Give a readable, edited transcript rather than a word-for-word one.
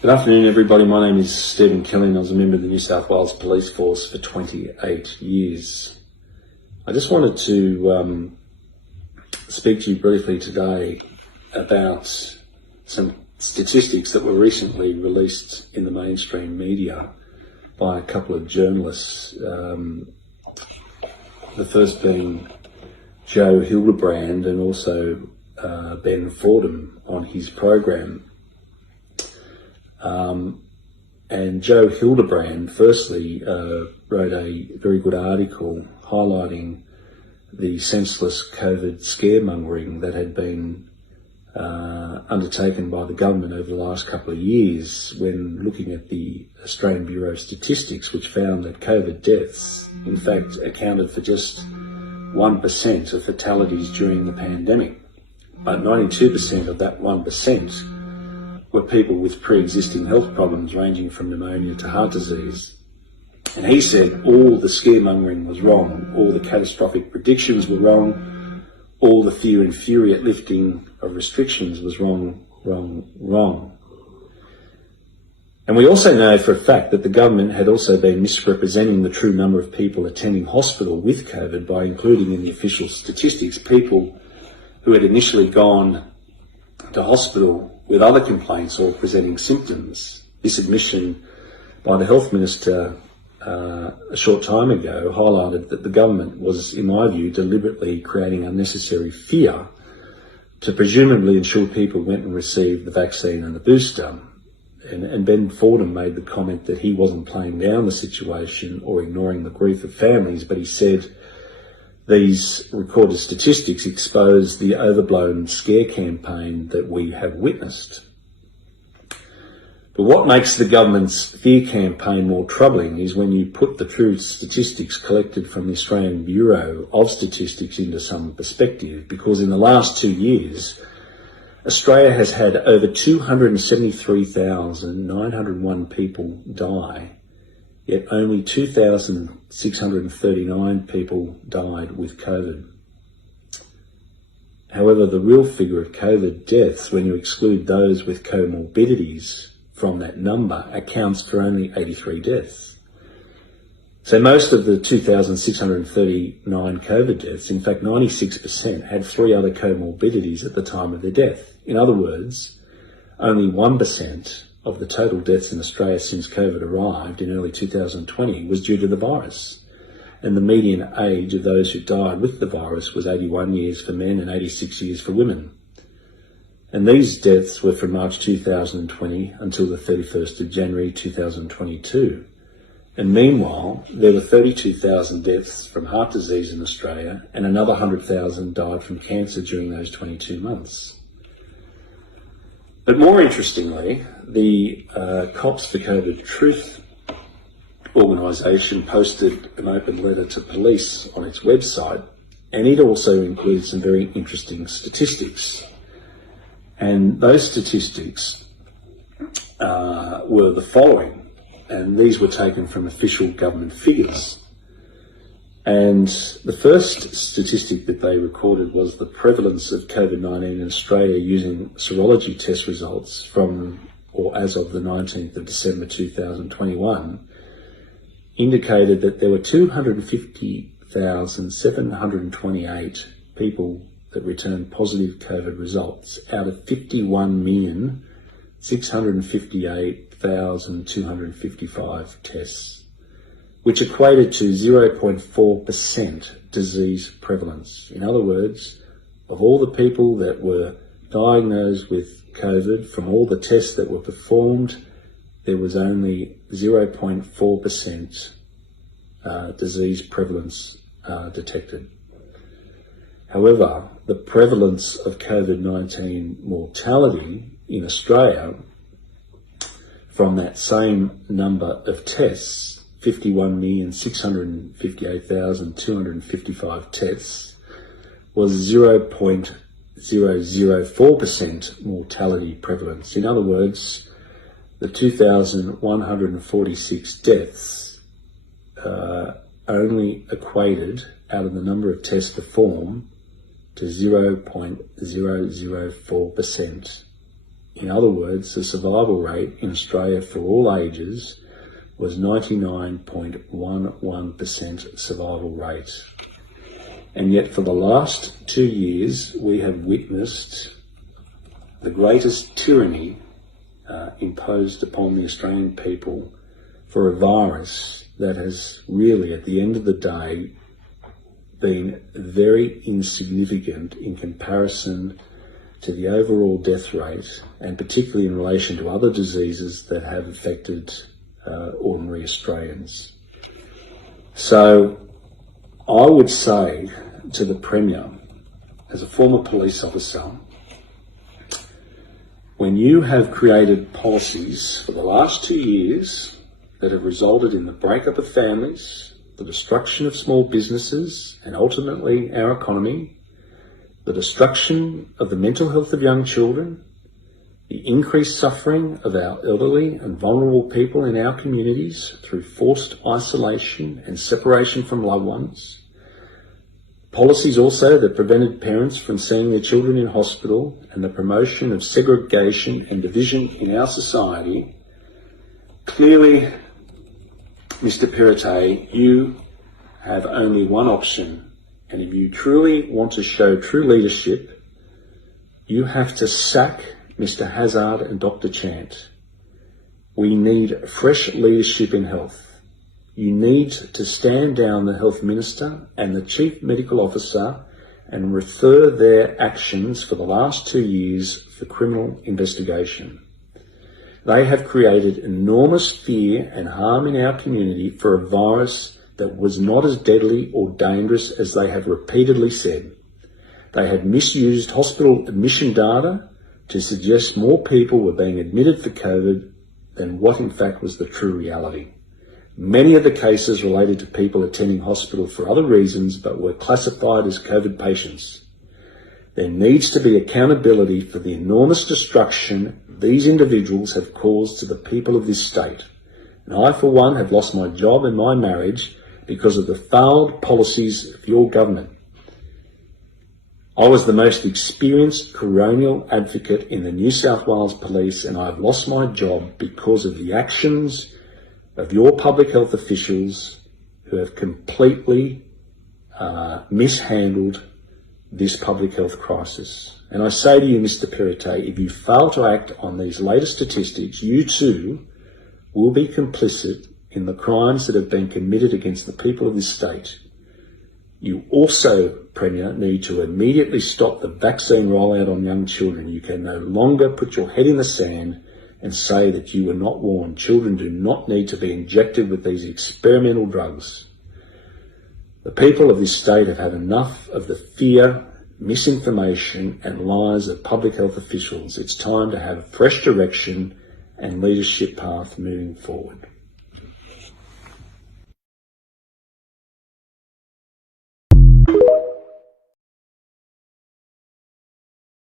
Good afternoon, everybody. My name is Stephen Kelly and I was a member of the New South Wales Police Force for 28 years. I just wanted to speak to you briefly today about some statistics that were recently released in the mainstream media by a couple of journalists. The first being Joe Hildebrand and also Ben Fordham on his program. And Joe Hildebrand firstly wrote a very good article highlighting the senseless COVID scaremongering that had been undertaken by the government over the last couple of years when looking at the Australian Bureau of Statistics, which found that COVID deaths in fact accounted for just 1% of fatalities during the pandemic, but 92% of that 1% were people with pre-existing health problems ranging from pneumonia to heart disease. And he said all the scaremongering was wrong, all the catastrophic predictions were wrong, all the fear and furious lifting of restrictions was wrong. And we also know for a fact that the government had also been misrepresenting the true number of people attending hospital with COVID by including in the official statistics people who had initially gone to hospital with other complaints or presenting symptoms. This admission by the Health Minister a short time ago highlighted that the government was, in my view, deliberately creating unnecessary fear to presumably ensure people went and received the vaccine and the booster. And Ben Fordham made the comment that he wasn't playing down the situation or ignoring the grief of families, but he said these recorded statistics expose the overblown scare campaign that we have witnessed. But what makes the government's fear campaign more troubling is when you put the true statistics collected from the Australian Bureau of Statistics into some perspective, because in the last 2 years, Australia has had over 273,901 people die, yet only 2,639 people died with COVID. However, the real figure of COVID deaths, when you exclude those with comorbidities from that number, accounts for only 83 deaths. So most of the 2,639 COVID deaths, in fact 96%, had 3 other comorbidities at the time of their death. In other words, only 1% of the total deaths in Australia since COVID arrived in early 2020 was due to the virus. And the median age of those who died with the virus was 81 years for men and 86 years for women. And these deaths were from March 2020 until the 31st of January 2022. And meanwhile, there were 32,000 deaths from heart disease in Australia and another 100,000 died from cancer during those 22 months. But more interestingly, the Cops for COVID Truth organisation posted an open letter to police on its website, and it also included some very interesting statistics. And those statistics were the following, and these were taken from official government figures. And the first statistic that they recorded was the prevalence of COVID-19 in Australia using serology test results from, or as of the 19th of December 2021, indicated that there were 250,728 people that returned positive COVID results out of 51,658,255 tests, which equated to 0.4% disease prevalence. In other words, of all the people that were diagnosed with COVID from all the tests that were performed, there was only 0.4% disease prevalence detected. However, the prevalence of COVID-19 mortality in Australia from that same number of tests, 51,658,255 tests, was 0.004% mortality prevalence. In other words, the 2,146 deaths only equated out of the number of tests performed to 0.004% In other words, the survival rate in Australia for all ages was 99.11% survival rate. And yet for the last 2 years, we have witnessed the greatest tyranny imposed upon the Australian people for a virus that has really, at the end of the day, been very insignificant in comparison to the overall death rate, and particularly in relation to other diseases that have affected ordinary Australians. So I would say to the Premier, as a former police officer, when you have created policies for the last 2 years that have resulted in the breakup of families, the destruction of small businesses, and ultimately our economy, the destruction of the mental health of young children, the increased suffering of our elderly and vulnerable people in our communities through forced isolation and separation from loved ones, policies also that prevented parents from seeing their children in hospital, and the promotion of segregation and division in our society, clearly, Mr. Perrottet, you have only one option, and if you truly want to show true leadership, you have to sack Mr. Hazzard and Dr. Chant. We need fresh leadership in health. You need to stand down the Health Minister and the Chief Medical Officer and refer their actions for the last 2 years for criminal investigation. They have created enormous fear and harm in our community for a virus that was not as deadly or dangerous as they have repeatedly said. They have misused hospital admission data to suggest more people were being admitted for COVID than what in fact was the true reality. Many of the cases related to people attending hospital for other reasons but were classified as COVID patients. There needs to be accountability for the enormous destruction these individuals have caused to the people of this state. And I, for one, have lost my job and my marriage because of the failed policies of your government. I was the most experienced coronial advocate in the New South Wales Police, and I have lost my job because of the actions of your public health officials who have completely mishandled this public health crisis. And I say to you, Mr. Perrottet, if you fail to act on these latest statistics, you too will be complicit in the crimes that have been committed against the people of this state. You also, Premier, need to immediately stop the vaccine rollout on young children. You can no longer put your head in the sand and say that you were not warned. Children do not need to be injected with these experimental drugs. The people of this state have had enough of the fear, misinformation and lies of public health officials. It's time to have a fresh direction and leadership path moving forward.